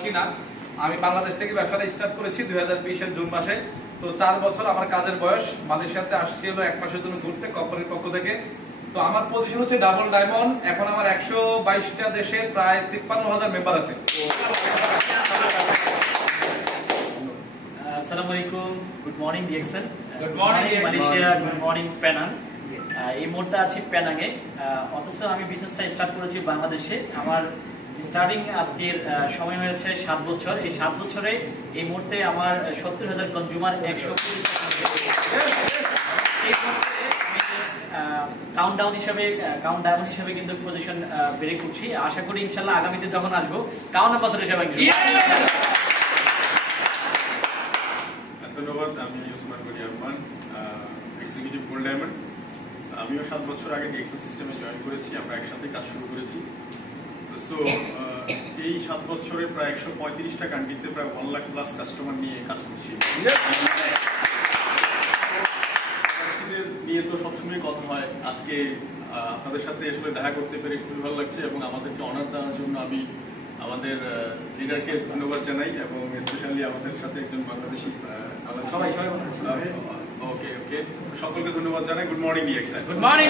প্রবাসী না, আমি বাংলাদেশ থেকে ব্যবসাটা স্টার্ট করেছি 2020-এর জুন মাসে। তো 4 বছর আমার কাজের বয়স। মালয়েশিয়াতে আসছি হলো 1 মাসের জন্য ঘুরতে কোম্পানির পক্ষ থেকে। তো আমার পজিশন হচ্ছে ডাবল ডায়মন্ড। এখন আমার 122টা দেশে প্রায় 53,000 মেম্বার আছে। আসসালামু আলাইকুম, good morning DXL, good morning Malaysia, good morning Penang. এই মুহূর্তে আছি পেনাংয়ে, অথচ আমি বিজনেসটা স্টার্ট করেছি বাংলাদেশে। আমার স্টার্টিং আজকের সময় হয়েছে 7 বছর। এই 7 বছরে এই মুহূর্তে আমার 70,000 কনজিউমার, 120 কাউন্টডাউন হিসাবে কিন্তু পজিশন বেড়ে করছি। আশা করি ইনশাল্লাহ আগামীতে যখন আসবো কাউন্ট অ্যাম্বাসাডর হিসেবে। ধন্যবাদ। আমি Osman Gani Arman, executive gold diamond. আমিও 7 বছর আগে ডিএক্সএল সিস্টেমে জয়েন করেছি, আমরা একসাথে কাজ শুরু করেছি। তো এই 7 বছরে প্রায় 135টা কান্ট্রিতে প্রায় 1 লাখ প্লাস কাস্টমার নিয়ে কাজ করছি। নিয়ে তো সবসময় কথা হয়। আজকে আপনাদের সাথে আসলে দেখা করতে পেরে খুবই ভালো লাগছে এবং আমাদেরকে অনার দেওয়ার জন্য আমি আমাদের লিডারকে ধন্যবাদ জানাই এবং স্পেশালি আমাদের সাথে একজন বাংলাদেশি ওকে সকলকে ধন্যবাদ জানাই। Good morning DXL. Good morning.